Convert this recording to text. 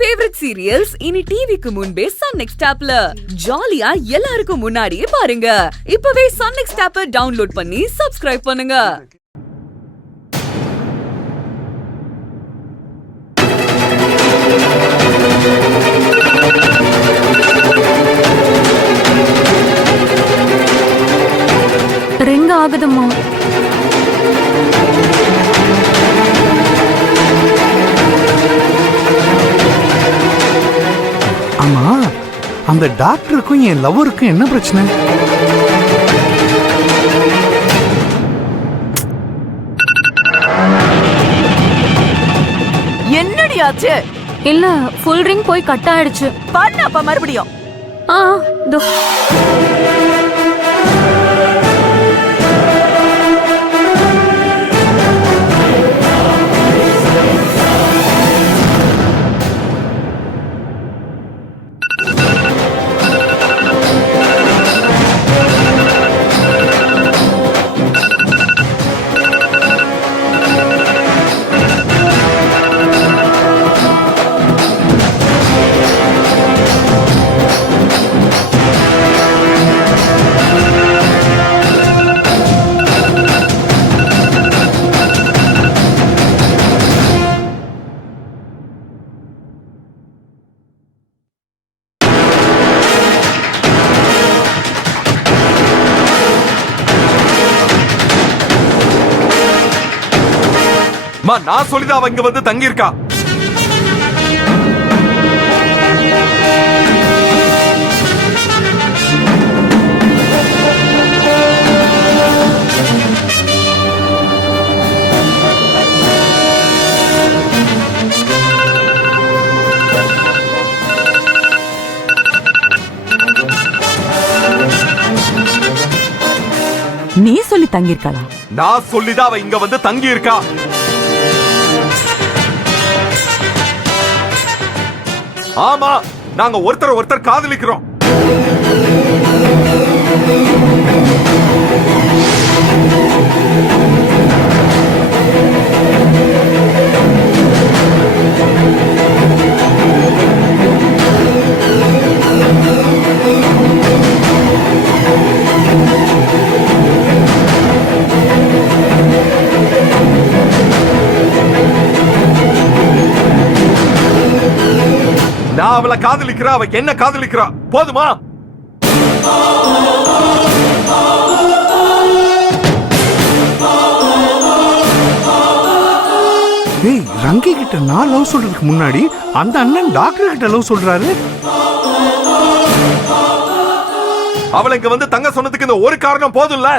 Favourite serials இனி டிவிக்கு முன்பே சன் நெக்ஸ்ட் ஆப்ல ஜாலியா எல்லாருக்கும் முன்னாடியே பாருங்க. இப்பவே சன் நெக்ஸ்ட் ஆப்பை டவுன்லோட் பண்ணி சப்ஸ்கிரைப் பண்ணுங்க. ரிங் ஆகுதுமா? ஆமா, அந்த டாக்டருக்கும் என் லவருக்கும் என்ன பிரச்சனை? என்னடி ஆச்சு? இல்ல, ஃபுல் ரிங் போய் கட் ஆயிடுச்சு. பண்ண அப்ப மறுபடியும். தோ. நான் சொல்லிதான் அவ இங்க வந்து தங்கி இருக்கா. நீ சொல்லி தங்கியிருக்காளா? நான் சொல்லிதான் அவ இங்க வந்து தங்கி இருக்கா. ஆமா, நாங்க ஒருத்தர் காதலிக்கிறோம். நான் அவளை காதலிக்கிறா, அவ என்ன காதலிக்கிறா. போதுமா? ஏய், ரங்கி கிட்ட நான் லவ் சொல்றதுக்கு முன்னாடி அந்த அண்ணன் டாக்டர் கிட்ட லவ் சொல்றாரு. அவளை இங்க வந்து தங்க சொன்னதுக்கு இந்த ஒரு காரணம் போதும்ல.